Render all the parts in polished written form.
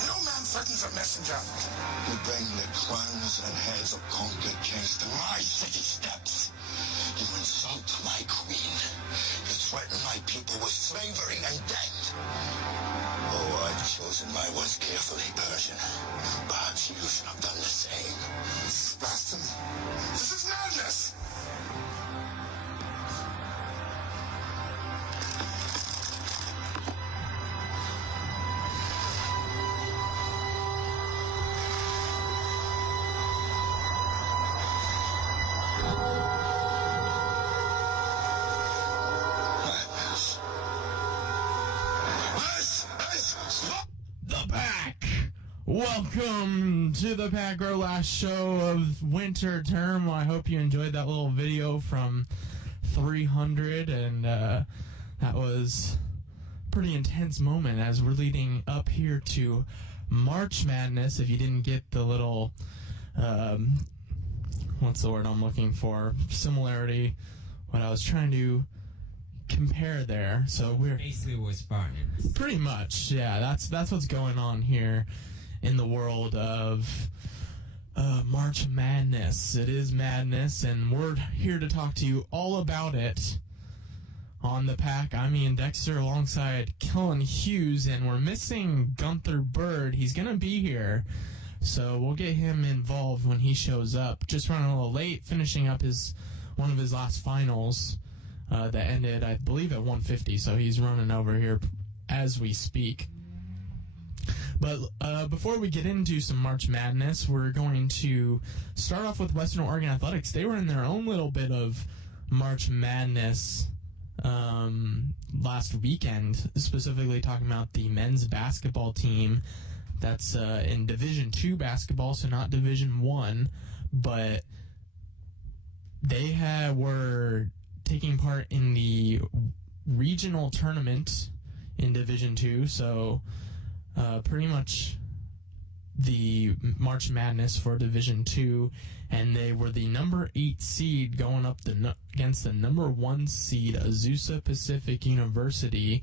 No man threatens a messenger. You bring the crowns and heads of conquered kings to my city steps. You insult my queen. You threaten my people with slavery and death. Oh, I've chosen my words carefully, Persian. Perhaps you should have done the same. Sebastian, this is madness! Welcome to the Pack, our last show of winter term. I hope you enjoyed that little video from 300, and that was a pretty intense moment as we're leading up here to March Madness. If you didn't get the little, what's the word I'm looking for? Similarity, what I was trying to compare there. So we're basically we're Spartans. Pretty much, yeah. That's what's going on here in the world of March Madness. It is madness, and we're here to talk to you all about it on the Pack. I'm Iain Dexter alongside Kellon Hughes, and we're missing Gunther Bird. He's going to be here, so we'll get him involved when he shows up. Just running a little late, finishing up one of his last finals that ended, I believe, at 150, so he's running over here as we speak. But before we get into some March Madness, we're going to start off with Western Oregon Athletics. They were in their own little bit of March Madness last weekend, specifically talking about the men's basketball team that's in Division II basketball, so not Division I, but they were taking part in the regional tournament in Division II, so pretty much the March Madness for Division II, and they were the number 8 seed going up against the number 1 seed, Azusa Pacific University.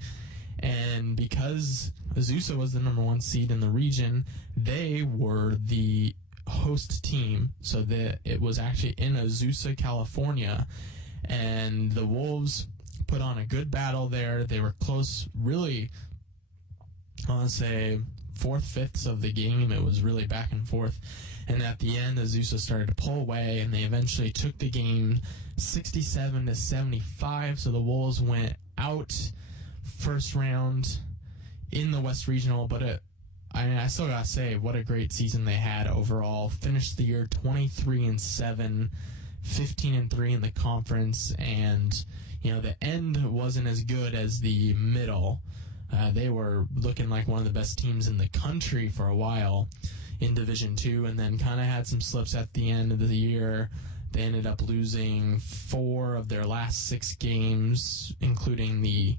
And because Azusa was the number 1 seed in the region, they were the host team, so that it was actually in Azusa, California, and the Wolves put on a good battle there. They were close, really, I want to say, 4/5 of the game. It was really back and forth. And at the end, Azusa started to pull away, and they eventually took the game 67-75. So the Wolves went out first round in the West Regional. But I still got to say, what a great season they had overall. Finished the year 23-7, 15-3 in the conference. And, the end wasn't as good as the middle. They were looking like one of the best teams in the country for a while in Division II, and then kind of had some slips at the end of the year. They ended up losing 4 of their last 6 games, including the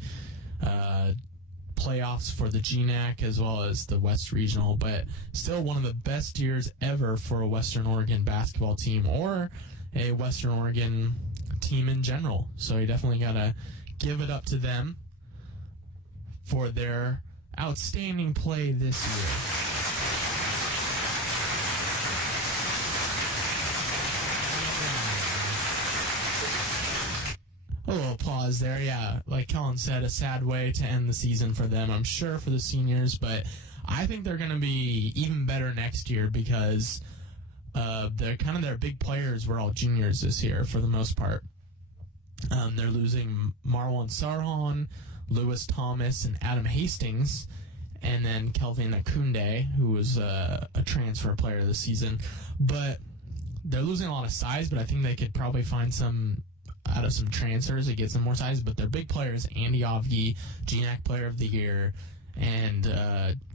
playoffs for the GNAC as well as the West Regional, but still one of the best years ever for a Western Oregon basketball team, or a Western Oregon team in general. So you definitely got to give it up to them for their outstanding play this year. A little applause there, yeah. Like Kellon said, a sad way to end the season for them, I'm sure, for the seniors, but I think they're going to be even better next year because their big players were all juniors this year for the most part. They're losing Marwan Sarhan, Lewis Thomas, and Adam Hastings, and then Kelvin Akunde, who was a transfer player this season. But they're losing a lot of size, but I think they could probably find some out of some transfers to get some more size. But their big players, Andy Ovgi, GNAC Player of the Year, and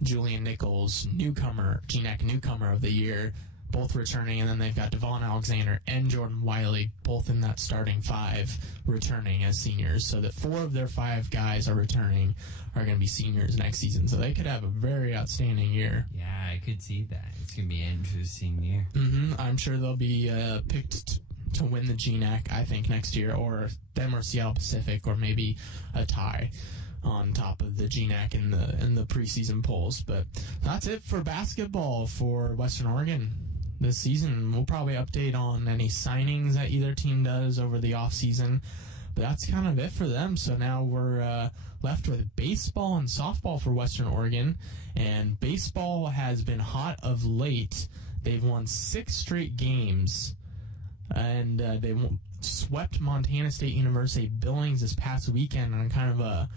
Julian Nichols, GNAC Newcomer of the Year, both returning, and then they've got Devon Alexander and Jordan Wiley, both in that starting 5, returning as seniors. So that 4 of their 5 guys are returning are going to be seniors next season. So they could have a very outstanding year. Yeah, I could see that. It's going to be an interesting year. I'm sure they'll be picked to win the GNAC, I think, next year, or them or Seattle Pacific, or maybe a tie. on top of the GNAC in the preseason polls. But that's it for basketball for Western Oregon this season. We'll probably update on any signings that either team does over the offseason. But that's kind of it for them. So now we're left with baseball and softball for Western Oregon. And baseball has been hot of late. They've won 6 straight games. And they swept Montana State University Billings this past weekend on kind of a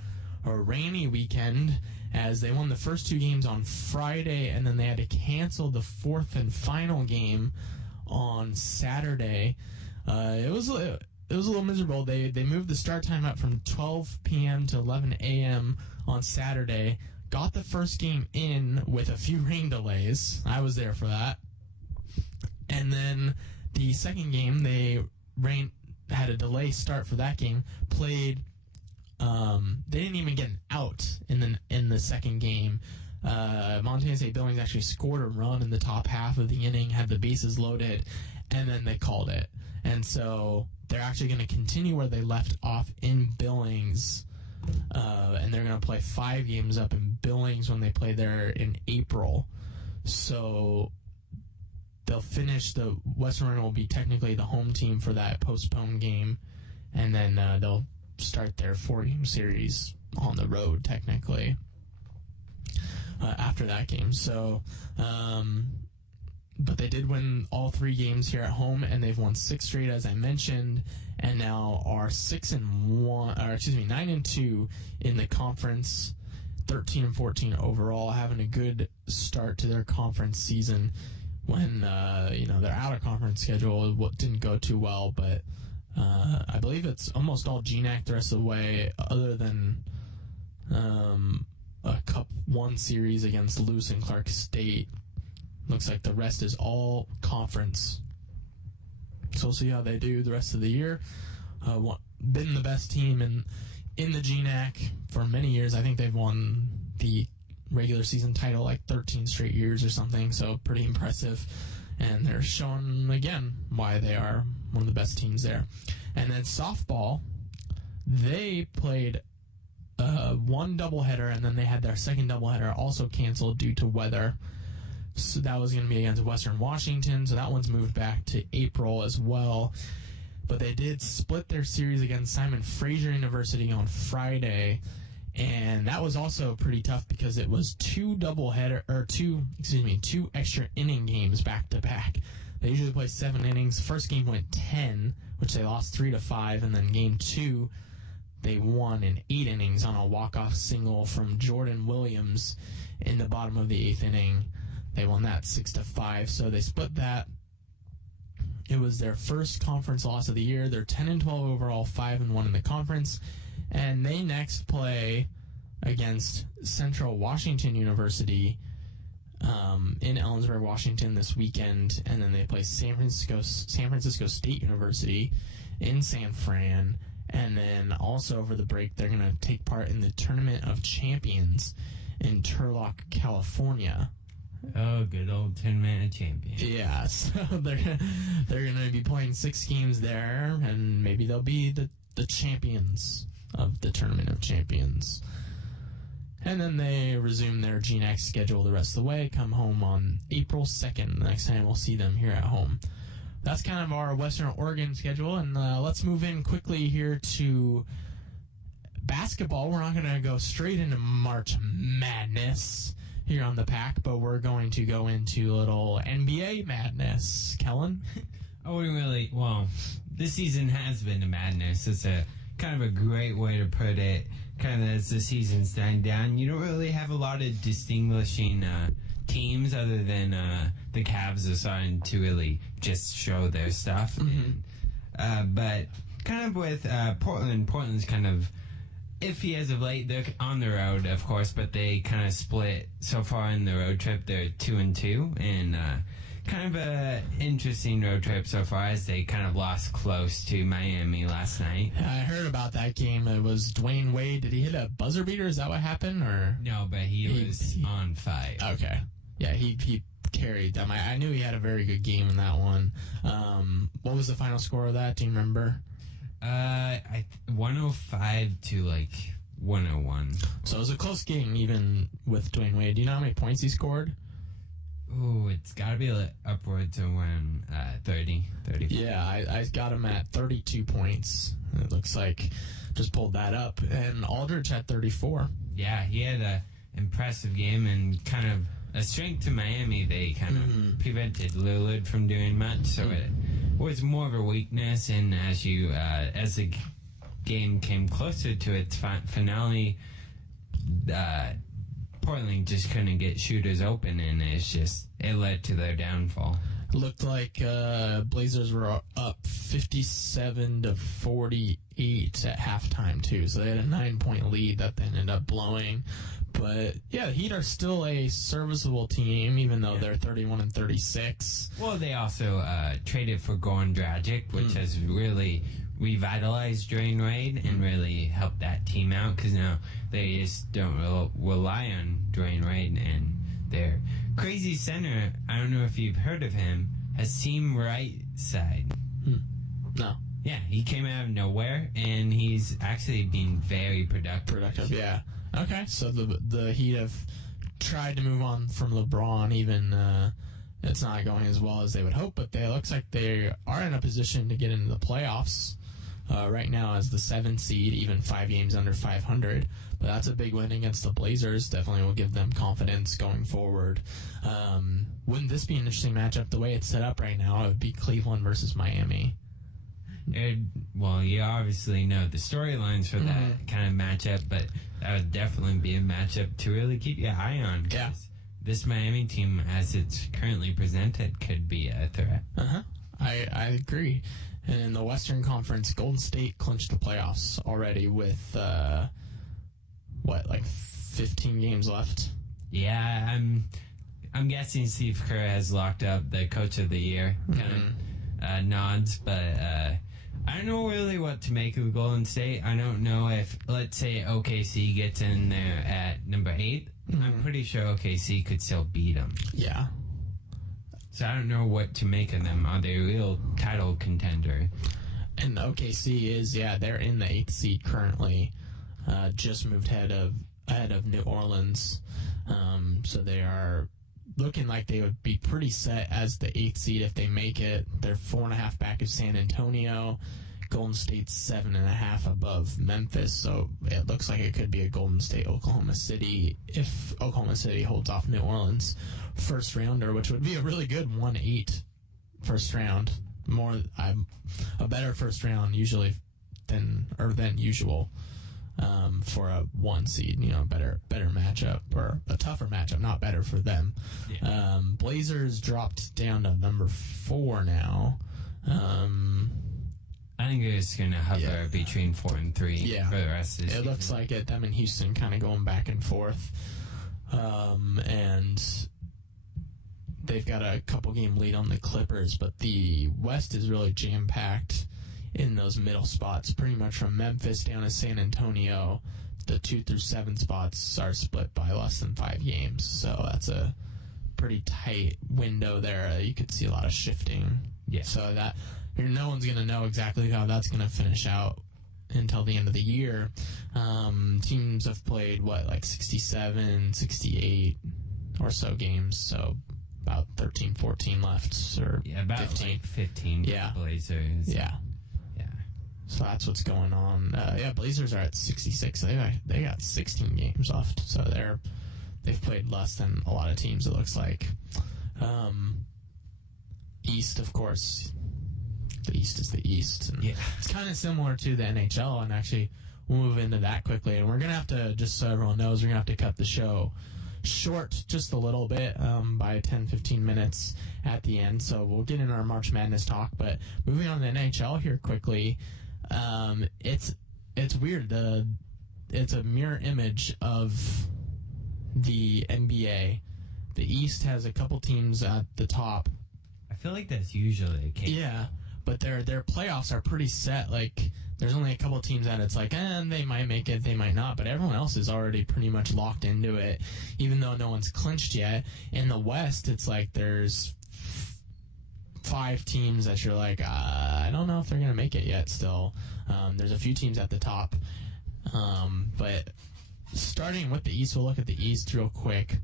rainy weekend, as they won the first 2 games on Friday, and then they had to cancel the 4th and final game on Saturday. It was a little miserable. They moved the start time up from 12 p.m. to 11 a.m. on Saturday. Got the first game in with a few rain delays. I was there for that. And then the second game, they had a delay start for that game. Played. They didn't even get an out in the second game. Montana State Billings actually scored a run in the top half of the inning, had the bases loaded, and then they called it. And so they're actually going to continue where they left off in Billings, and they're going to play 5 games up in Billings when they play there in April. So they'll finish. The Western Oregon will be technically the home team for that postponed game, and then they'll start their 4-game series on the road technically after that game. So but they did win all 3 games here at home, and they've won 6 straight, as I mentioned, and now are 9-2 in the conference, 13-14 overall, having a good start to their conference season. When their out-of-conference schedule didn't go too well, but I believe it's almost all GNAC the rest of the way, other than a Cup 1 series against Lewis and Clark State. Looks like the rest is all conference. So we'll see how they do the rest of the year. Been the best team in the GNAC for many years. I think they've won the regular season title like 13 straight years or something, so pretty impressive. And they're showing again why they are one of the best teams there. And then softball, they played 1 doubleheader, and then they had their second doubleheader also canceled due to weather. So that was going to be against Western Washington, so that one's moved back to April as well. But they did split their series against Simon Fraser University on Friday, and that was also pretty tough because it was 2 extra inning games back to back. They usually play 7 innings. First game went 10, which they lost 3-5, and then game 2 they won in 8 innings on a walk-off single from Jordan Williams in the bottom of the 8th inning. They won that 6-5, so they split that. It was their first conference loss of the year. They're 10-12 overall, 5-1 in the conference, and they next play against Central Washington University in Ellensburg, Washington this weekend, and then they play San Francisco State University in San Fran, and then also over the break they're going to take part in the Tournament of Champions in Turlock, California. Oh, good old Tournament of Champions. Yeah, so they're going to be playing 6 games there, and maybe they'll be the champions of the Tournament of Champions. And then they resume their GNAC schedule the rest of the way, come home on April 2nd, the next time we'll see them here at home. That's kind of our Western Oregon schedule, and let's move in quickly here to basketball. We're not going to go straight into March Madness here on the pack, but we're going to go into a little NBA madness. Kellon? This season has been a madness. It's a kind of a great way to put it. Kind of as the season's dying down, you don't really have a lot of distinguishing teams other than the Cavs are starting to really just show their stuff. Mm-hmm. But kind of with Portland's kind of iffy as of late. They're on the road, of course, but they kind of split so far in the road trip. They're 2-2, and kind of a interesting road trip so far as they kind of lost close to Miami last night. I heard about that game. It was Dwayne Wade. Did he hit a buzzer beater? Is that what happened? Or no, but he was on fire. Okay. Yeah, he carried them. I knew he had a very good game in that one. What was the final score of that? Do you remember? 105 to 101. So it was a close game, even with Dwayne Wade. Do you know how many points he scored? Ooh, it's got to be upwards of around 30. Yeah, I got him at 32 points. It looks like just pulled that up. And Aldridge had 34. Yeah, he had a impressive game and kind of a strength to Miami. They kind of prevented Lillard from doing much, so it was more of a weakness. And as the game came closer to its finale, Portland just couldn't get shooters open, and it led to their downfall. Looked like Blazers were up 57-48 at halftime too, so they had a 9-point lead that they ended up blowing. But yeah, the Heat are still a serviceable team, even though they're 31-36. Well, they also traded for Goran Dragic, which has really revitalized Dwayne Wade and really helped that team out, because now they just don't rely on Dwayne Wade, and their crazy center, I don't know if you've heard of him, Hasim Whiteside. No. Yeah, he came out of nowhere, and he's actually been very productive. Yeah. Okay, so the Heat have tried to move on from LeBron, even it's not going as well as they would hope, but it looks like they are in a position to get into the playoffs right now as the 7th seed, even 5 games under 500. But that's a big win against the Blazers. Definitely will give them confidence going forward. Wouldn't this be an interesting matchup? The way it's set up right now, it would be Cleveland versus Miami. Well, you obviously know the storylines for that kind of matchup, but that would definitely be a matchup to really keep your eye on. Yeah. This Miami team, as it's currently presented, could be a threat. I agree. And in the Western Conference, Golden State clinched the playoffs already with, 15 games left? Yeah, I'm guessing Steve Kerr has locked up the Coach of the Year kind of nods, but I don't know really what to make of Golden State. I don't know if, let's say, OKC gets in there at number 8. I'm pretty sure OKC could still beat them. Yeah. So I don't know what to make of them. Are they a real title contender? And OKC is, they're in the 8th seed currently. Just moved ahead of New Orleans. So they are looking like they would be pretty set as the 8th seed if they make it. They're 4.5 back of San Antonio. Golden State's 7.5 above Memphis, so it looks like it could be a Golden State Oklahoma City if Oklahoma City holds off New Orleans first rounder, which would be a really good 1-8 first round. A better first round usually than usual. For a 1 seed, better matchup, or a tougher matchup, not better for them. Yeah. Blazers dropped down to number 4 now. I think it's going to hover between 4 and 3 for the rest of the season. It looks like it. Them and Houston kind of going back and forth. And they've got a couple game lead on the Clippers, but the West is really jam-packed in those middle spots, pretty much from Memphis down to San Antonio. The 2 through 7 spots are split by less than 5 games, so that's a pretty tight window there. You could see a lot of shifting. Yeah. So that no one's going to know exactly how that's going to finish out until the end of the year. Teams have played 67, 68 or so games, so about 13, 14 left, or about 15. 15 for the Blazers. Yeah. So that's what's going on. Blazers are at 66. They got 16 games left, so they've played less than a lot of teams, it looks like. East, of course. The East is the East. And it's kind of similar to the NHL, and actually we'll move into that quickly. And we're going to have to, just so everyone knows, we're going to have to cut the show short just a little bit by 10-15 minutes at the end. So we'll get in our March Madness talk. But moving on to the NHL here quickly, it's weird. It's a mirror image of the NBA. The East has a couple teams at the top. I feel like that's usually the case. Yeah, but their playoffs are pretty set. Like, there's only a couple teams that it's like, they might make it, they might not, but everyone else is already pretty much locked into it, even though no one's clinched yet. In the West, it's like there's 5 teams that you're like, I don't know if they're going to make it yet still. There's a few teams at the top. But starting with the East, we'll look at the East real quick.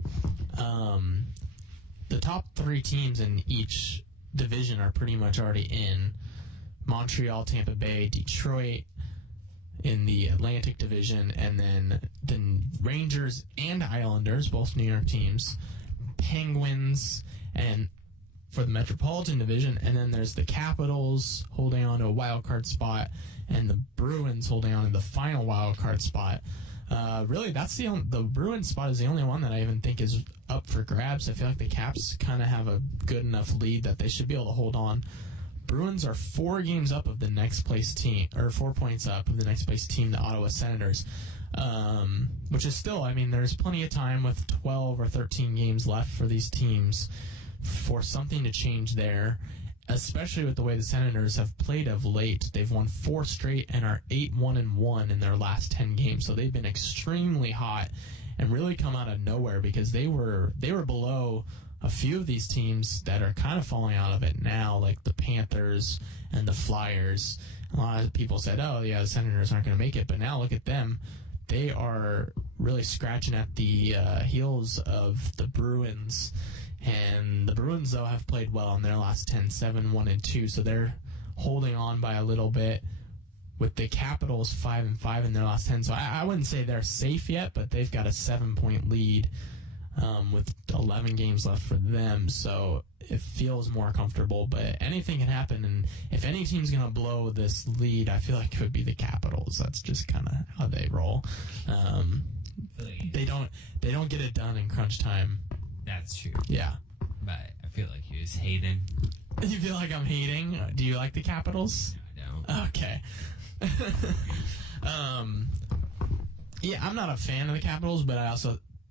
The top 3 teams in each division are pretty much already in. Montreal, Tampa Bay, Detroit in the Atlantic Division, and then the Rangers and Islanders, both New York teams, Penguins, and for the Metropolitan Division, and then there's the Capitals holding on to a wild card spot, and the Bruins holding on to the final wild card spot. Really, that's the Bruins spot is the only one that I even think is up for grabs. I feel like the Caps kind of have a good enough lead that they should be able to hold on. Bruins are 4 games up of the next place team, or 4 points up of the next place team, the Ottawa Senators, which is still, I mean, there's plenty of time with 12 or 13 games left for these teams for something to change there, especially with the way the Senators have played of late. They've won 4 straight and are 8-1-1 in their last 10 games, so they've been extremely hot and really come out of nowhere because they were below a few of these teams that are kind of falling out of it now, like the Panthers and the Flyers. A lot of people said, oh, yeah, the Senators aren't going to make it, but now look at them. They are really scratching at the heels of the Bruins, and the Bruins, though, have played well in their last 10, 7-1-2, so they're holding on by a little bit, with the Capitals 5-5 in their last 10. So I wouldn't say they're safe yet, but they've got a 7-point lead with 11 games left for them, so it feels more comfortable, but anything can happen, and if any team's going to blow this lead, I feel like it would be the Capitals. That's just kind of how they roll. They don't get it done in crunch time. That's true. Yeah. But I feel like he was hating. You feel like I'm hating? Do you like the Capitals? No, I don't. Okay. Yeah, I'm not a fan of the Capitals, but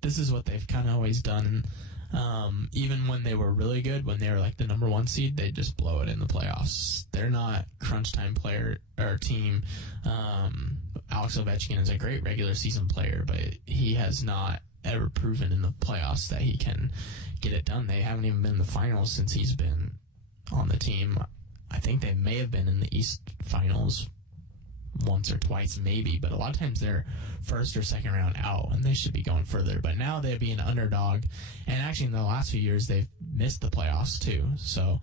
this is what they've kind of always done. Even when they were really good, when they were like the number 1 seed, they just blow it in the playoffs. They're not crunch time player or team. Alex Ovechkin is a great regular season player, but he has not ever proven in the playoffs that he can get it done. They haven't even been in the finals since he's been on the team. I think they may have been in the East finals once or twice, maybe, but a lot of times they're first or second round out, and they should be going further. But now they'd be an underdog, and actually in the last few years they've missed the playoffs too. So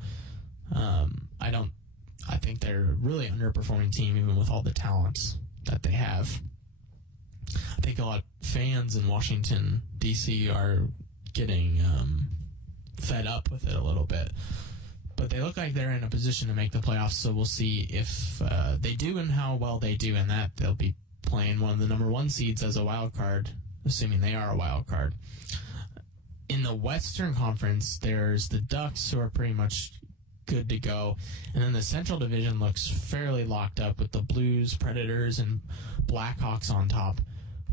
I think they're a really underperforming team, even with all the talents that they have. I think a lot of fans in Washington, D.C. are getting fed up with it a little bit. But they look like they're in a position to make the playoffs, so we'll see if they do and how well they do in that. They'll be playing one of the number 1 seeds as a wild card, assuming they are a wild card. In the Western Conference, there's the Ducks, who are pretty much good to go. And then the Central Division looks fairly locked up with the Blues, Predators, and Blackhawks on top.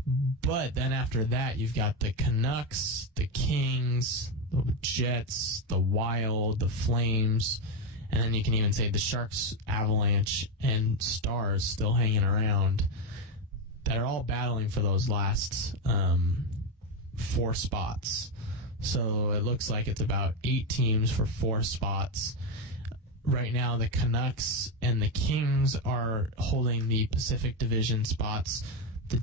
But then after that, you've got the Canucks, the Kings, the Jets, the Wild, the Flames, and then you can even say the Sharks, Avalanche, and Stars still hanging around. They're all battling for those last 4 spots. So it looks like it's about 8 teams for 4 spots. Right now, the Canucks and the Kings are holding the Pacific Division spots. The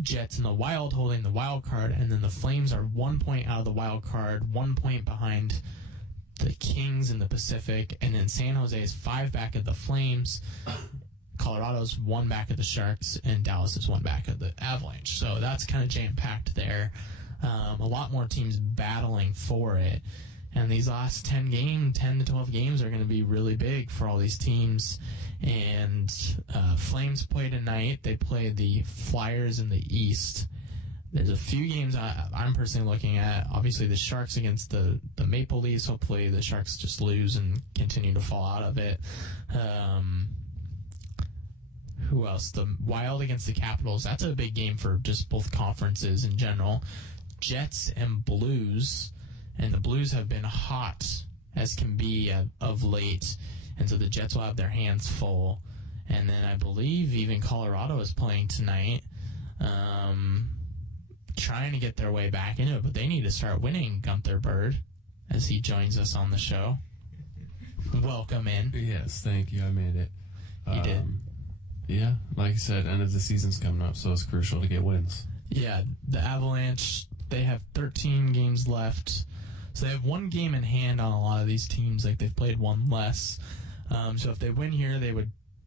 Jets and the Wild holding the wild card, and then the Flames are 1 point out of the wild card, 1 point behind the Kings in the Pacific, and then San Jose is 5 back of the Flames. Colorado's 1 back of the Sharks, and Dallas is 1 back of the Avalanche. So that's kind of jam-packed there. A lot more teams battling for it. And these last 10 to 12 games are going to be really big for all these teams. And Flames play tonight. They play the Flyers in the East. There's a few games I'm personally looking at. Obviously, the Sharks against the Maple Leafs. Hopefully, the Sharks just lose and continue to fall out of it. Who else? The Wild against the Capitals. That's a big game for just both conferences in general. Jets and Blues. And the Blues have been hot as can be of late. And so the Jets will have their hands full. And then I believe even Colorado is playing tonight. Trying to get their way back into it. But they need to start winning, Gunther Bird, as he joins us on the show. Welcome in. Yes, thank you. I made it. You did? Yeah, like I said, end of the season's coming up, so it's crucial to get wins. Yeah, the Avalanche, they have 13 games left. So they have one game in hand on a lot of these teams. Like, they've played one less. So if they win here,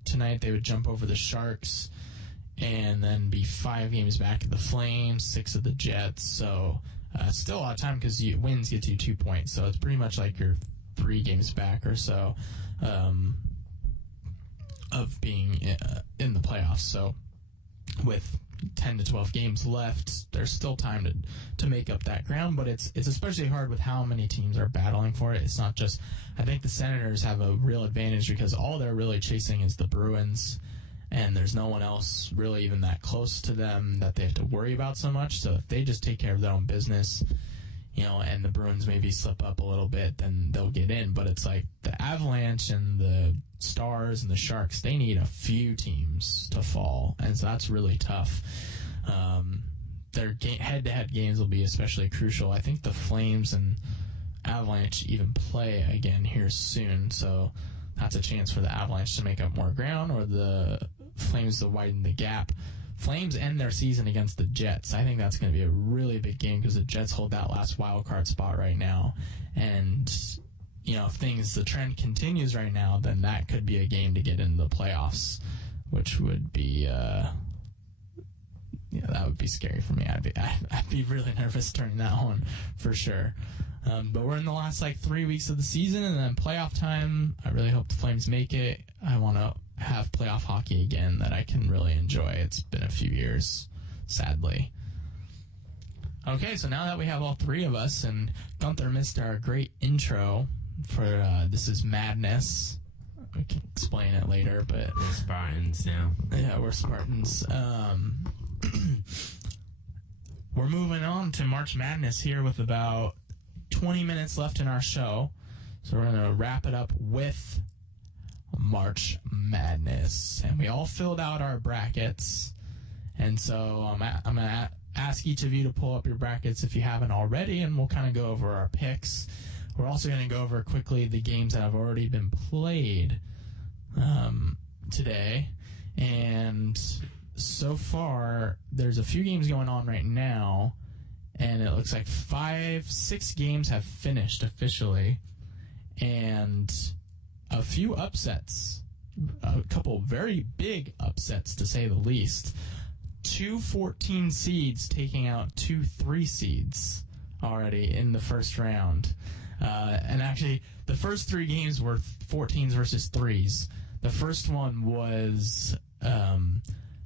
tonight they would jump over the Sharks and then be 5 games back at the Flames, 6 of the Jets. So still a lot of time because wins get you 2 points. So it's pretty much like you're 3 games back or so of being in the playoffs. So with 10 to 12 games left, there's still time to make up that ground, but it's especially hard with how many teams are battling for it. It's not just, I think the Senators have a real advantage because all they're really chasing is the Bruins, and there's no one else really even that close to them that they have to worry about so much. So if they just take care of their own business, and the Bruins maybe slip up a little bit, then they'll get in. But it's like the Avalanche and the Stars and the Sharks, they need a few teams to fall, and so that's really tough. Their head-to-head games will be especially crucial. I think the Flames and Avalanche even play again here soon, so that's a chance for the Avalanche to make up more ground or the Flames to widen the gap. Flames end their season against the Jets. I think that's going to be a really big game because the Jets hold that last wild card spot right now. And, if the trend continues right now, then that could be a game to get into the playoffs, which would be, that would be scary for me. I'd be really nervous during that one for sure. But we're in the last 3 weeks of the season, and then playoff time. I really hope the Flames make it. I want to have playoff hockey again that I can really enjoy. It's been a few years, sadly. Okay, so now that we have all 3 of us, and Gunther missed our great intro for This Is Madness. We can explain it later, but... We're Spartans now. Yeah, we're Spartans. We're moving on to March Madness here with about 20 minutes left in our show. So we're going to wrap it up with March Madness. And we all filled out our brackets. And so I'm going to ask each of you to pull up your brackets if you haven't already, and we'll kind of go over our picks. We're also going to go over quickly the games that have already been played today. And so far, there's a few games going on right now, and it looks like 6 games have finished officially, and a few upsets, a couple very big upsets to say the least. 2 14 seeds taking out 2 3 seeds already in the first round. And actually, the first 3 games were 14s versus 3s. The first one was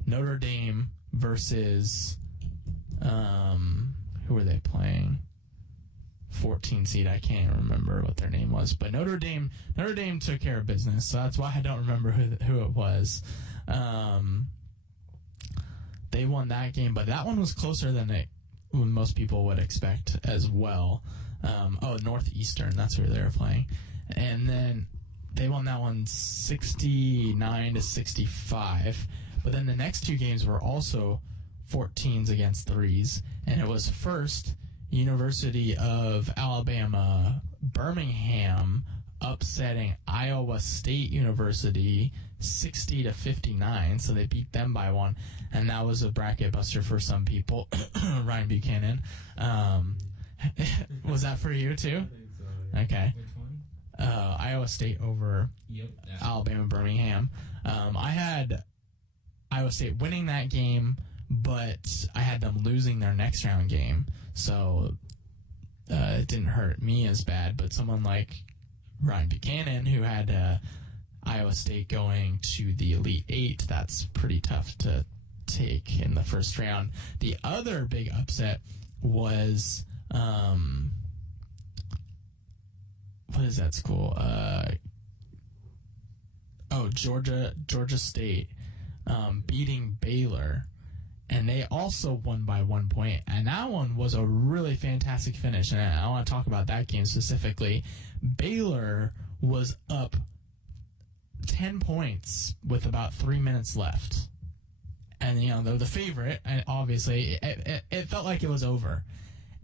Notre Dame versus who were they playing? 14 seed. I can't remember what their name was, but Notre Dame took care of business, so that's why I don't remember who it was. They won that game, but that one was closer than most people would expect as well. Northeastern, that's who they were playing, and then they won that one 69-65. But then the next 2 games were also 14s against 3s, and it was first University of Alabama Birmingham upsetting Iowa State University 60-59, so they beat them by 1, and that was a bracket buster for some people. Ryan Buchanan. Was that for you too? I think so. Okay. Which one? Iowa State over Alabama Birmingham. I had Iowa State winning that game, but I had them losing their next round game, so it didn't hurt me as bad. But someone like Ryan Buchanan, who had Iowa State going to the Elite 8, that's pretty tough to take in the first round. The other big upset was what is that school? Georgia State beating Baylor, and they also won by 1 point, and that one was a really fantastic finish, and I want to talk about that game specifically. Baylor was up 10 points with about 3 minutes left, and they're the favorite, and obviously it felt like it was over,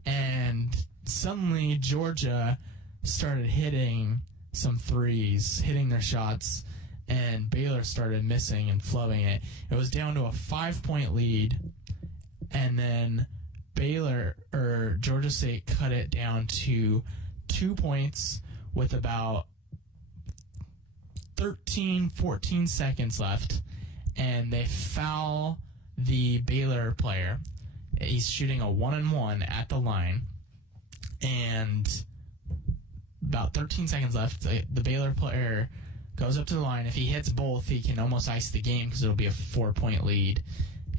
and suddenly Georgia started hitting some threes, hitting their shots, and Baylor started missing and flubbing it. It was down to a 5-point lead, and then Georgia State cut it down to 2 points with about 14 seconds left, and they foul the Baylor player. He's shooting a 1-and-1 at the line, and about 13 seconds left. The Baylor player goes up to the line. If he hits both, he can almost ice the game because it'll be a 4-point lead.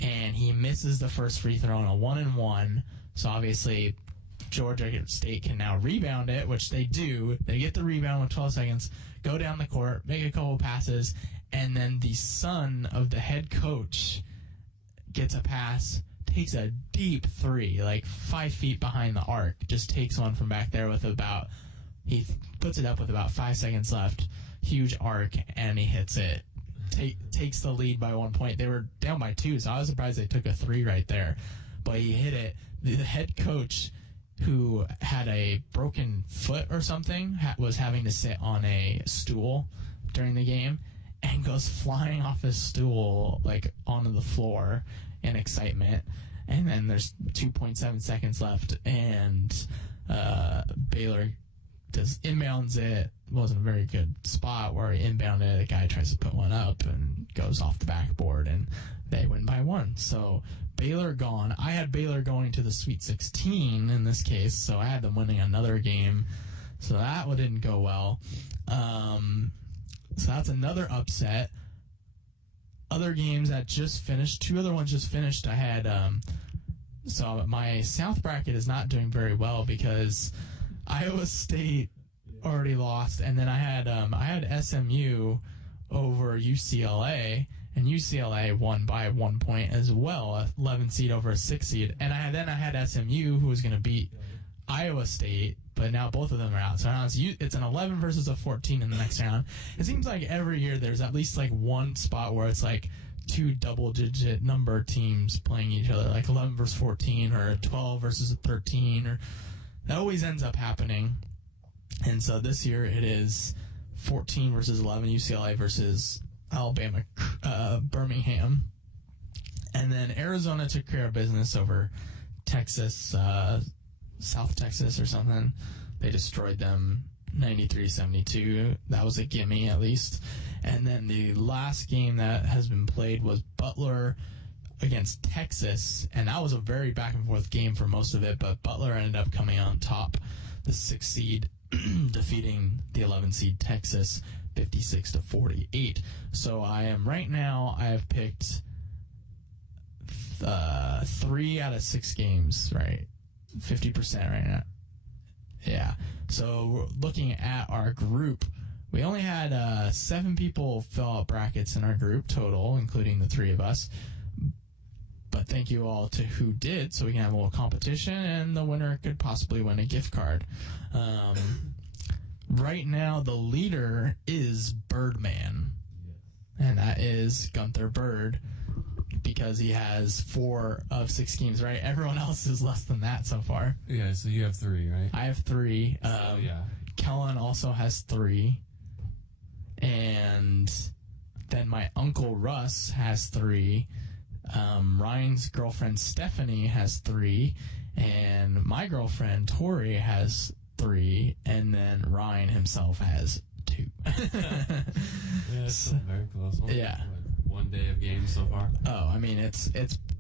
And he misses the first free throw on a 1-and-1. So obviously, Georgia State can now rebound it, which they do. They get the rebound with 12 seconds, go down the court, make a couple passes, and then the son of the head coach gets a pass, takes a deep three, like 5 feet behind the arc, just takes one from back there he puts it up with about 5 seconds left, huge arc, and he hits it. Takes the lead by 1 point. They were down by 2, so I was surprised they took a 3 right there. But he hit it. The head coach, who had a broken foot or something, was having to sit on a stool during the game, and goes flying off his stool, like, onto the floor in excitement. And then there's 2.7 seconds left, and Baylor inbounds it. Wasn't a very good spot where he inbounded. A guy tries to put one up and goes off the backboard, and they win by 1. So Baylor gone. I had Baylor going to the Sweet 16 in this case, so I had them winning another game. So that one didn't go well. So that's another upset. Other games that just finished, 2 other ones just finished. I had so my South bracket is not doing very well because Iowa State already lost, and then I had SMU over UCLA, and UCLA won by 1 point as well, a 11 seed over a 6 seed, and I had SMU, who was going to beat Iowa State, but now both of them are out. So now it's an 11 versus a 14 in the next round. It seems like every year there's at least like one spot where it's like 2 double-digit number teams playing each other, like 11 versus 14 or a 12 versus a 13, or that always ends up happening. And so this year it is 14 versus 11, UCLA versus Alabama, Birmingham. And then Arizona took care of business over Texas, South Texas or something. They destroyed them 93-72. That was a gimme, at least. And then the last game that has been played was Butler against Texas, and that was a very back-and-forth game for most of it, but Butler ended up coming on top, the 6 seed, defeating the 11 seed Texas 56-48. So I have picked 3 out of 6 games, right? 50% right now. Yeah. So looking at our group, we only had 7 people fill out brackets in our group total, including the 3 of us. But thank you all to who did, so we can have a little competition, and the winner could possibly win a gift card. Right now, the leader is Birdman, and that is Gunther Bird, because he has 4 of 6 games, right? Everyone else is less than that so far. Yeah, so you have 3, right? I have 3. Yeah. Kellon also has 3. And then my uncle Russ has 3. Ryan's girlfriend Stephanie has 3. And my girlfriend Tori has 3. And then Ryan himself has 2. Yeah, it's still very close. Yeah. One day of games so far. Oh, I mean, it's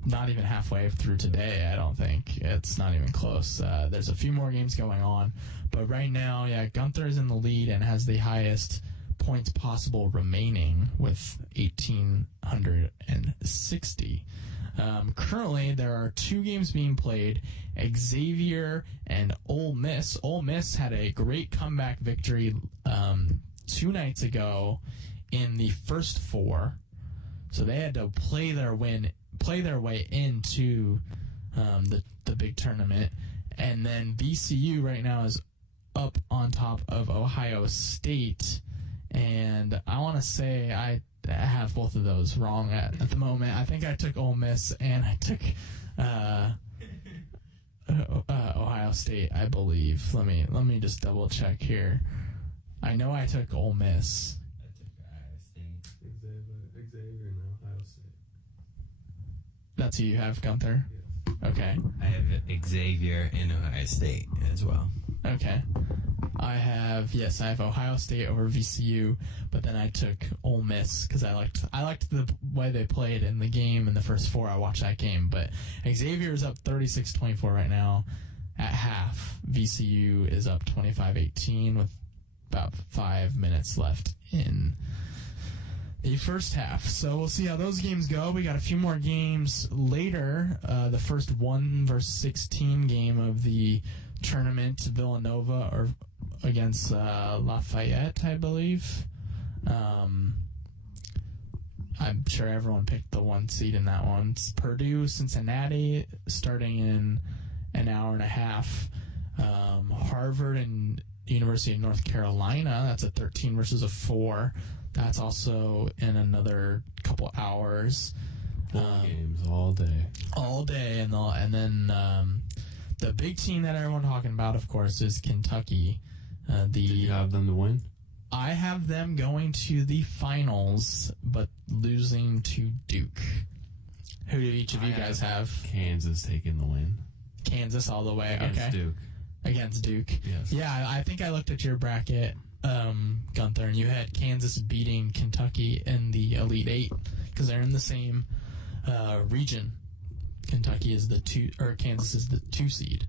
not even halfway through today, I don't think. It's not even close. There's a few more games going on. But right now, yeah, Gunther's in the lead and has the highest points possible remaining with 1,860. Currently, there are 2 games being played, Xavier and Ole Miss. Ole Miss had a great comeback victory 2 nights ago in the first 4. So they had to play their way into the big tournament. And then VCU right now is up on top of Ohio State. And I want to say I have both of those wrong at the moment. I think I took Ole Miss and I took Ohio State, I believe. Let me just double check here. I know I took Ole Miss. That's who you have, Gunther? Okay. I have Xavier in Ohio State as well. Okay. I have Ohio State over VCU, but then I took Ole Miss because I liked the way they played in the game in the first 4. I watched that game, but Xavier is up 36-24 right now at half. VCU is up 25-18 with about 5 minutes left in the first half. So we'll see how those games go. We got a few more games later. The first 1 versus 16 game of the tournament, Villanova or against Lafayette, I believe. I'm sure everyone picked the 1 seed in that one. It's Purdue, Cincinnati, starting in an hour and a half. Harvard and University of North Carolina, that's a 13 versus a 4. That's also in another couple hours. Games all day. All day, and then the big team that everyone's talking about, of course, is Kentucky. Did you have them to win? I have them going to the finals, but losing to Duke. Who do each of you guys have? Kansas taking the win. Kansas all the way. Against Duke. Against Duke. Yes. Yeah, I think I looked at your bracket, Gunther, and you had Kansas beating Kentucky in the Elite 8 because they're in the same region. Kentucky is the 2, or Kansas is the 2 seed.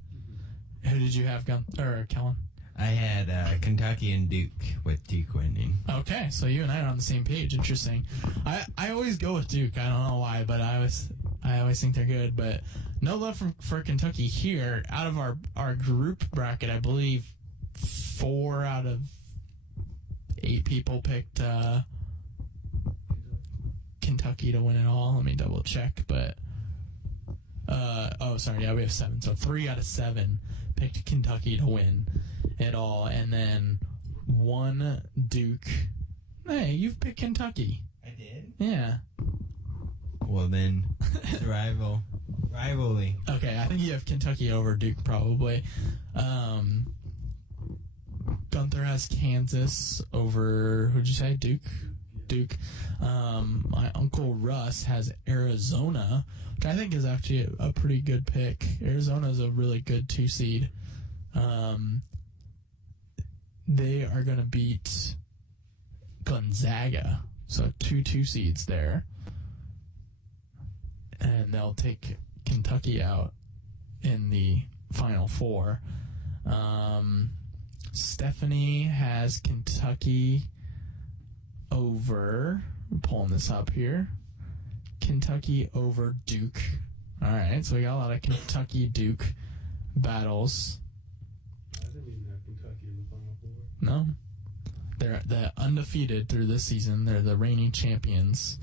Who did you have, Kellon? I had Kentucky and Duke, with Duke winning. Okay, so you and I are on the same page. Interesting. I always go with Duke. I don't know why, but I always think they're good. But no love for Kentucky here. Out of our group bracket, I believe 4 out of 8 people picked Kentucky to win it all. Let me double check, but we have 7. So 3 out of 7 picked Kentucky to win it all, and then 1 Duke. Hey, you've picked Kentucky. I did? Yeah. Well then, it's rivalry. Okay, I think you have Kentucky over Duke probably. Gunther has Kansas over, who'd you say, Duke. My uncle Russ has Arizona, which I think is actually a pretty good pick. Arizona is a really good 2 seed. They are going to beat Gonzaga, so 2 seeds there. And they'll take Kentucky out in the Final 4. Stephanie has Kentucky over, I'm pulling this up here, Kentucky over Duke. All right, so we got a lot of Kentucky-Duke battles. I didn't even have Kentucky in the Final 4. No. They're undefeated through this season. They're the reigning champions.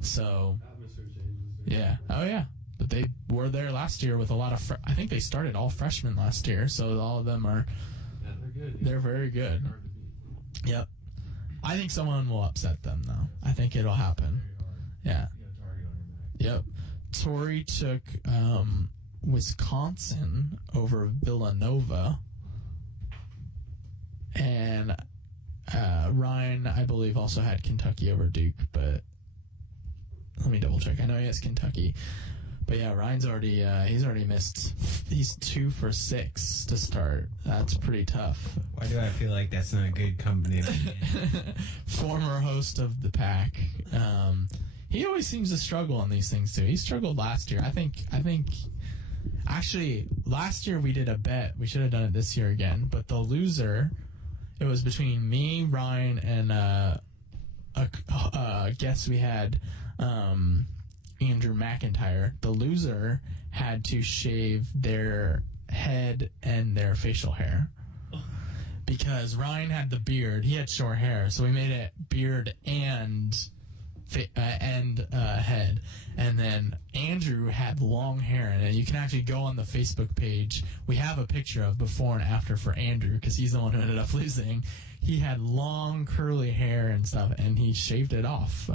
So, Atmosphere changes. yeah. Oh, yeah. But they were there last year with a lot of... I think they started all freshmen last year, so all of them are... Yeah, they're good. They're very good. Hard to beat. Yep. I think someone will upset them, though. I think it'll happen. Yeah. You got a target on your back. Yep. Tori took Wisconsin over Villanova. And Ryan, I believe, also had Kentucky over Duke, but let me double check. I know he has Kentucky. But yeah, Ryan's already he's already missed. He's 2 for 6 to start. That's pretty tough. Why do I feel like that's not good company? Former host of the pack. He always seems to struggle on these things too. He struggled last year. I think actually last year we did a bet. We should have done it this year again. But the loser, it was between me, Ryan, and a guest we had, Andrew McIntyre. The loser had to shave their head and their facial hair. Because Ryan had the beard. He had short hair. So we made it beard and head. And then Andrew had long hair. And you can actually go on the Facebook page. We have a picture of before and after for Andrew because he's the one who ended up losing. He had long curly hair and stuff, and he shaved it off,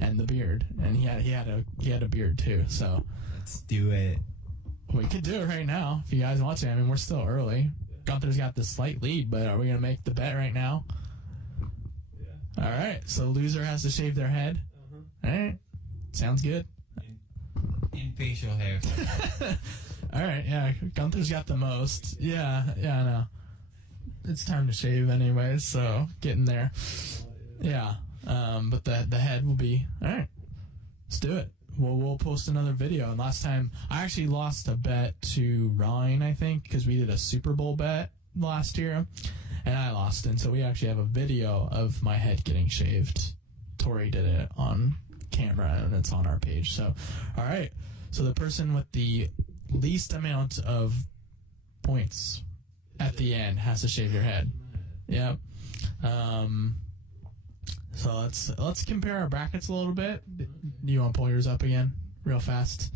and the beard, and he had a beard too. So Let's do it. we could do it right now if you guys want to. I mean, we're still early. Gunther's got the slight lead, but are we gonna make the bet right now? Yeah. All right. So loser has to shave their head. All right. Sounds good. In facial hair. All right, yeah. Gunther's got the most. Yeah, I know. It's time to shave anyway, so getting there. Yeah, but the head will be all right. Let's do it. We'll post another video. And last time I actually lost a bet to Ryan, I think, because we did a Super Bowl bet last year, and I lost. And so we actually have a video of my head getting shaved. Tori did it on camera, and it's on our page. So, all right. So the person with the least amount of points at the end has to shave your head. Yep. So let's compare our brackets a little bit. Do you want to pull yours up again real fast?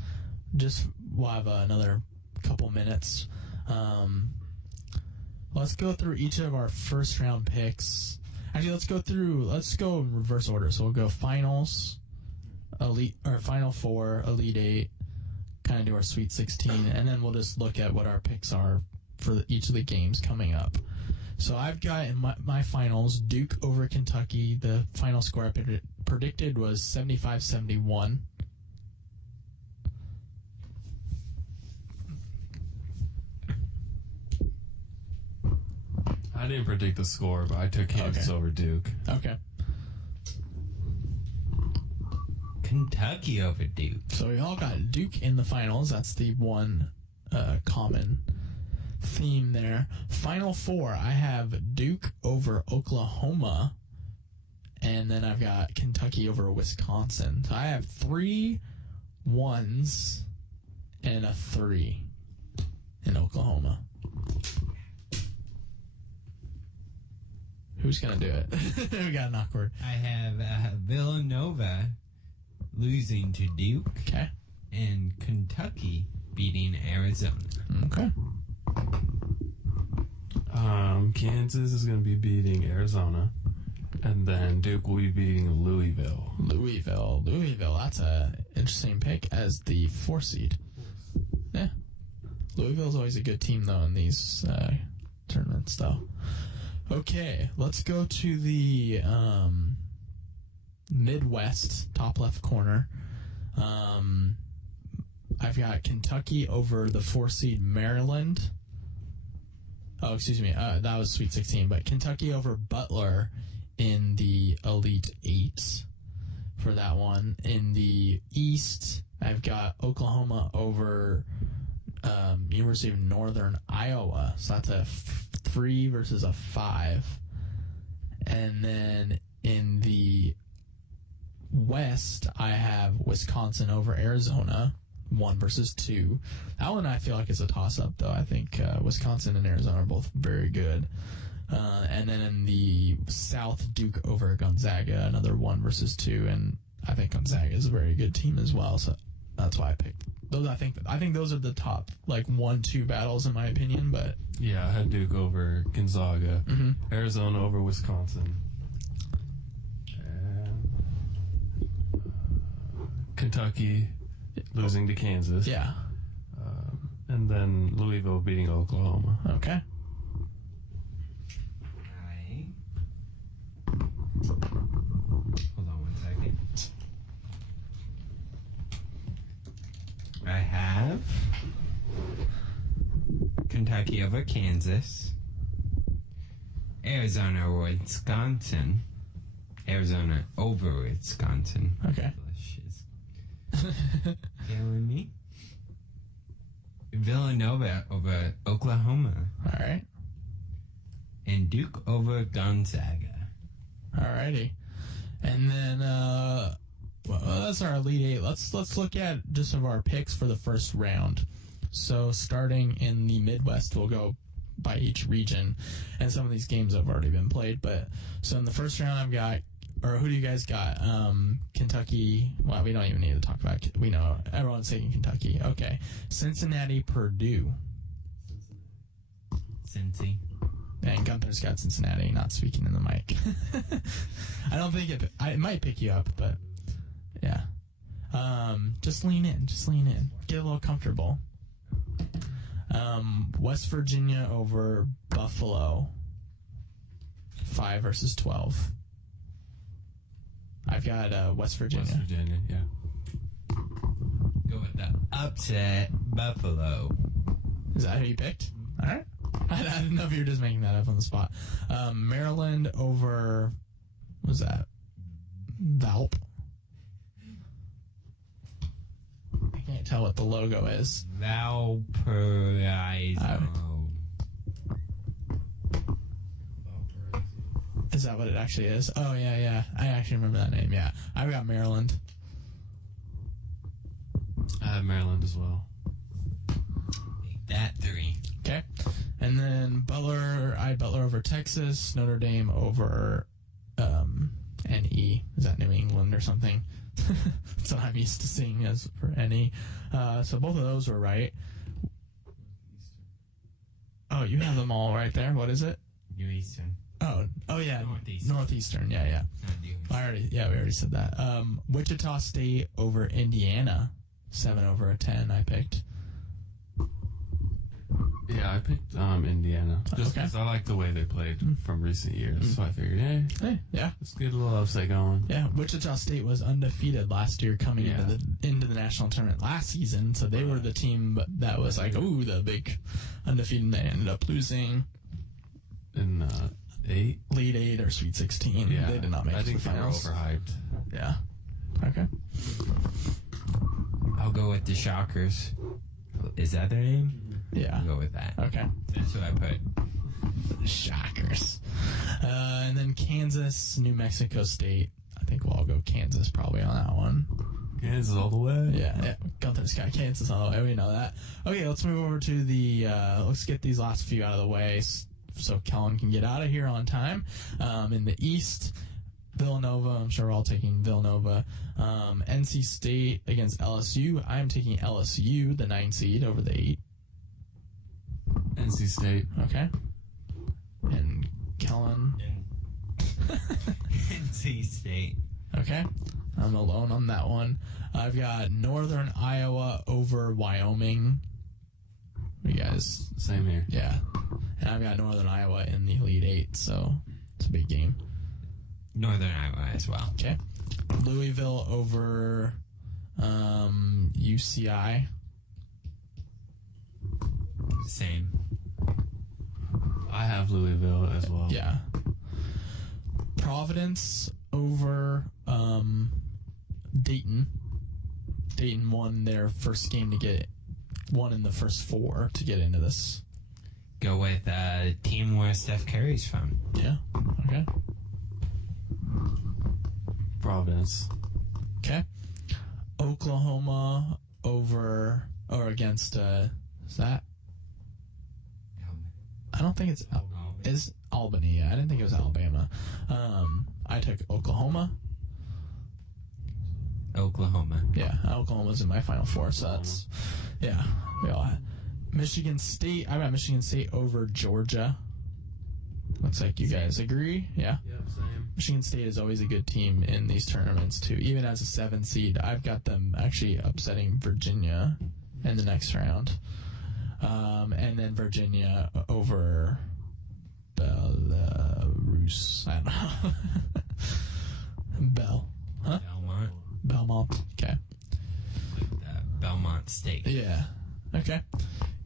We'll have another couple minutes. Let's go through each of our first round picks. Actually, let's go in reverse order. So we'll go finals, elite, or final four, elite eight, kind of do our sweet 16, and then we'll just look at what our picks are for each of the games coming up. So I've got in my finals, Duke over Kentucky. The final score I predicted was 75-71. I didn't predict the score, but I took Kansas over Duke. Okay. Kentucky over Duke. So we all got Duke in the finals. That's the one common theme there. Final four, I have Duke over Oklahoma, and then I've got Kentucky over Wisconsin. So I have 3 1s and a 3 in Oklahoma. Who's gonna do it? We got an awkward. I have Villanova losing to Duke. Okay. And Kentucky beating Arizona. Okay. Kansas is going to be beating Arizona, and then Duke will be beating Louisville. Louisville. That's a interesting pick as the 4 seed. Yeah. Louisville's always a good team though in these tournaments though. Okay, let's go to the Midwest, top left corner. I've got Kentucky over the 4 seed Maryland. Oh, excuse me. That was Sweet 16, but Kentucky over Butler in the Elite 8 for that one. In the East, I've got Oklahoma over University of Northern Iowa. So that's a 3 versus a 5. And then in the West, I have Wisconsin over Arizona, 1 versus 2. That one I feel like is a toss-up, though. I think Wisconsin and Arizona are both very good. And then in the South, Duke over Gonzaga, another 1 versus 2. And I think Gonzaga is a very good team as well. So that's why I picked those. I think those are the top 1-2 battles in my opinion. But yeah, I had Duke over Gonzaga, Arizona over Wisconsin, and Kentucky losing to Kansas. yeah. And then Louisville beating Oklahoma. Okay. Right. Hold on 1 second. I have Kentucky over Kansas, Arizona over Wisconsin, Arizona over Wisconsin. Okay. Killing me. Villanova over Oklahoma. All right. And Duke over Gonzaga. Alrighty. And then that's our Elite 8. Let's look at just of our picks for the first round. So starting in the Midwest, we'll go by each region, and some of these games have already been played. But so in the first round, I've got, or who do you guys got? Kentucky. Well, we don't even need to talk about it. We know everyone's taking Kentucky. Okay. Cincinnati, Purdue. Cincy. And Gunther's got Cincinnati, not speaking in the mic. I don't think it might pick you up, but yeah. Just lean in. Get a little comfortable. West Virginia over Buffalo. 5 versus 12. I've got West Virginia. West Virginia, yeah. Go with the upset Buffalo. Is that who you picked? All right. I didn't know if you were just making that up on the spot. Maryland over, what was that? Valp. I can't tell what the logo is. Valparaiso. Is that what it actually is? Oh, yeah. I actually remember that name, yeah. I've got Maryland. I have Maryland as well. Make that 3. Okay. And then Butler, I had Butler over Texas, Notre Dame over NE. Is that New England or something? That's what I'm used to seeing as for NE. So both of those were right. Oh, you have them all right there. What is it? New Eastern. Oh yeah. Northeastern. Northeastern, yeah. We already said that. Wichita State over Indiana. 7 over a 10 I picked. Yeah, I picked Indiana. Just Okay. because I like the way they played from recent years. So I figured, hey, Yeah. let's get a little upset going. Yeah, Wichita State was undefeated last year coming into the national tournament last season, so they were the team that was like, ooh, the big undefeated, and they ended up losing In 8? Lead 8 or Sweet 16. Yeah. They did not make I it to think the they were finals. overhyped. Yeah. Okay. I'll go with the Shockers. Is that their name? Yeah. I'll go with that. Okay. That's what I put. Shockers. And then Kansas, New Mexico State. I think we'll all go Kansas probably on that one. Kansas all the way. Yeah. Gunther's got Kansas on the way. We know that. Okay, let's move over to the. Let's get these last few out of the way so Kellon can get out of here on time. In the East, Villanova. I'm sure we're all taking Villanova. NC State against LSU. I am taking LSU, the 9 seed, over the 8. NC State. Okay. And Kellon. NC State. Okay. I'm alone on that one. I've got Northern Iowa over Wyoming. You guys? Same here. Yeah. And I've got Northern Iowa in the Elite 8, so it's a big game. Northern Iowa as well. Okay. Louisville over UCI. Same. I have Louisville as well. Yeah. Providence over Dayton. Dayton won their first game won in the first 4 to get into this. Go with team where Steph Curry's from. Yeah. Okay. Providence. Okay. Oklahoma over or against is that? I don't think it's is Albany. Yeah, I didn't think it was Alabama. I took Oklahoma. Oklahoma. Yeah, Oklahoma's in my Final Four, so that's yeah. We all had. Michigan State. I got Michigan State over Georgia. Looks like you guys agree. Yeah. Yep, same. Michigan State is always a good team in these tournaments too. Even as a 7 seed, I've got them actually upsetting Virginia in the next round. And then Virginia over Belarus. I don't know. Huh? Belmont. Okay. Belmont State. Yeah. Okay.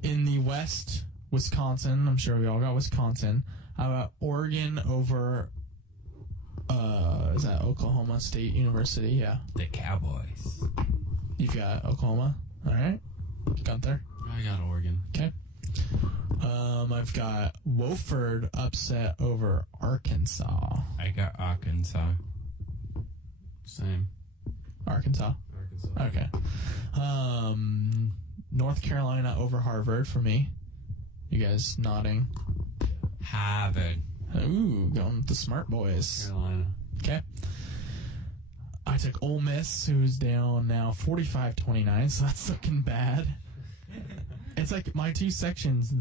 In the West, Wisconsin. I'm sure we all got Wisconsin. How about Oregon over is that Oklahoma State University? Yeah. The Cowboys. You've got Oklahoma. All right. Gunther. I got Oregon. Okay. I've got Wofford upset over Arkansas. I got Arkansas. Same. Arkansas. Okay. North Carolina over Harvard for me. You guys nodding. Harvard. Ooh, going with the smart boys. Carolina. Okay. I took Ole Miss, who's down now 45-29, so that's looking bad. It's like my 2 sections,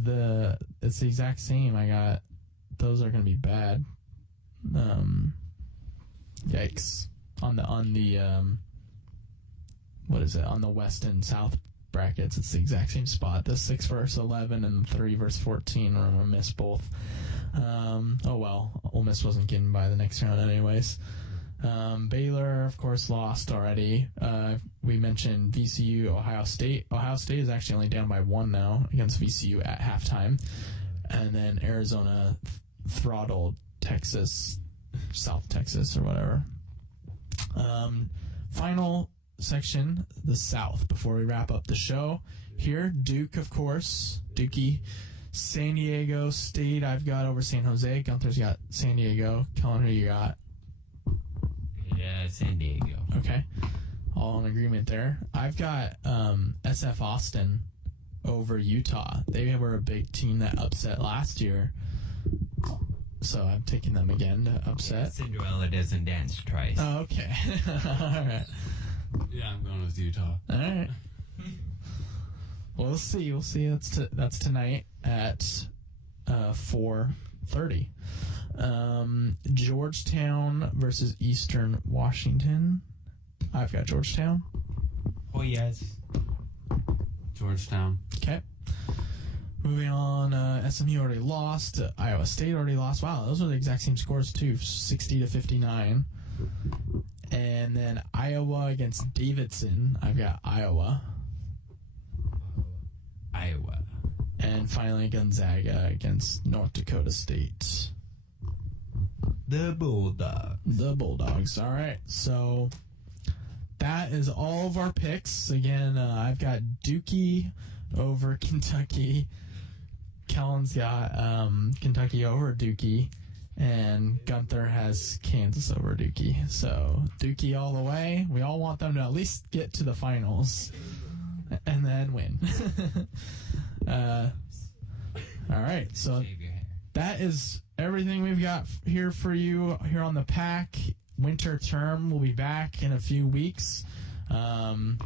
it's the exact same. I got those are gonna be bad. Yikes. On the what is it? On the West and South brackets, it's the exact same spot. The 6 versus 11 and 3 versus 14 are gonna miss both. Oh well. Ole Miss wasn't getting by the next round anyways. Baylor, of course, lost already. We mentioned VCU, Ohio State. Ohio State is actually only down by 1 now against VCU at halftime. And then Arizona throttled Texas, South Texas or whatever. Final section, the South, before we wrap up the show. Here, Duke, of course. Dookie. San Diego State, I've got over San Jose. Gunther's got San Diego. Kellon, who you got? Yeah, San Diego. Okay. All in agreement there. I've got SF Austin over Utah. They were a big team that upset last year. So I'm taking them again to upset. Cinderella doesn't dance twice. Oh, okay. All right. Yeah, I'm going with Utah. All right. Well, we'll see. We'll see. That's tonight at 4:30. Georgetown versus Eastern Washington. I've got Georgetown. Oh, yes. Georgetown. Okay. Moving on, SMU already lost. Iowa State already lost. Wow, those are the exact same scores too, 60-59. And then Iowa against Davidson. I've got Iowa. Iowa. And finally, Gonzaga against North Dakota State. The Bulldogs. The Bulldogs. All right, so that is all of our picks. Again, I've got Dookie over Kentucky. Kellon's got Kentucky over Dookie. And Gunther has Kansas over Dookie. So, Dookie all the way. We all want them to at least get to the finals. And then win. All right, so that is everything we've got here for you here on the Pack. Winter term will be back in a few weeks. During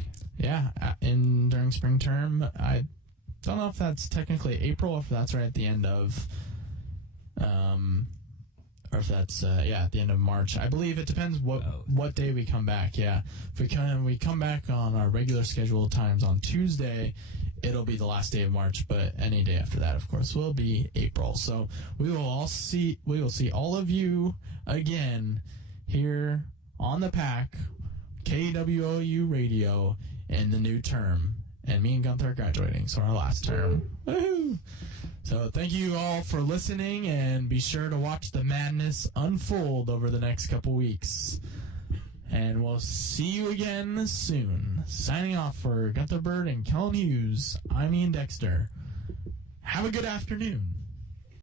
spring term, I don't know if that's technically April or if that's right at the end of, or if that's at the end of March. I believe it depends what day we come back. Yeah, if we come back on our regular scheduled times on Tuesday, it'll be the last day of March. But any day after that, of course, will be April. So we will see all of you again here on the Pack, KWOU Radio, in the new term. And me and Gunther are graduating, so our last term. Woohoo! So thank you all for listening, and be sure to watch the madness unfold over the next couple weeks. And we'll see you again soon. Signing off for Gunther Bird and Kellon Hughes, I'm Ian Dexter. Have a good afternoon.